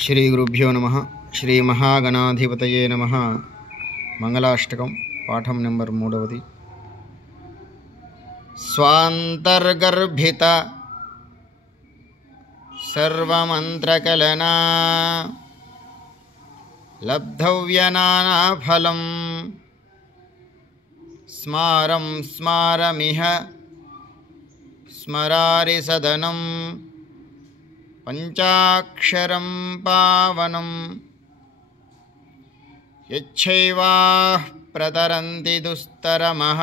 श्री गुरुभ्यो नमः। श्री महागणाधिपतये नमः। मंगलाष्टकं पाठं नंबर 3। स्वान्तर्गर्भित सर्वमन्त्रकलना लब्धव्यनानाफलं स्मारं स्मारमिह स्मरारि सदनं पंचाक्षरं पावनं यच्छैवाः प्रतरन्ति दुस्तरमः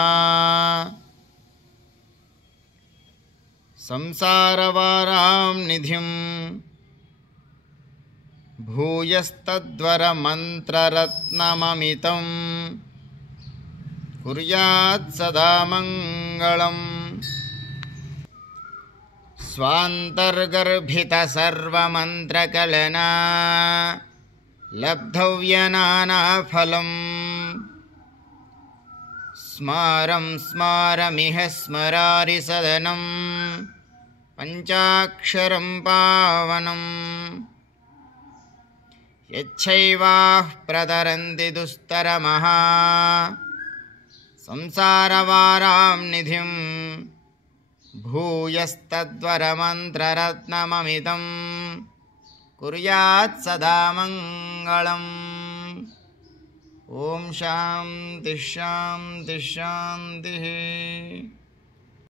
संसारवारां निधिं भूयस्तद्वरमन्त्ररत्नममितं कुर्यात् सदा मङ्गलम्। स्वान्तर्गर्भित सर्वमन्त्रकलना लब्धव्यनानाफलं स्मारं स्मारमिह स्मरारि सदनं पंचाक्षरं पावनं यच्छैवाः प्रतरन्ति दुस्तरमः संसारवारां निधिं भूयस्तद्वरमन्त्ररत्नममितं कुर्यात् सदा मङ्गलम्। ओम शान्ति शान्ति शान्तिः।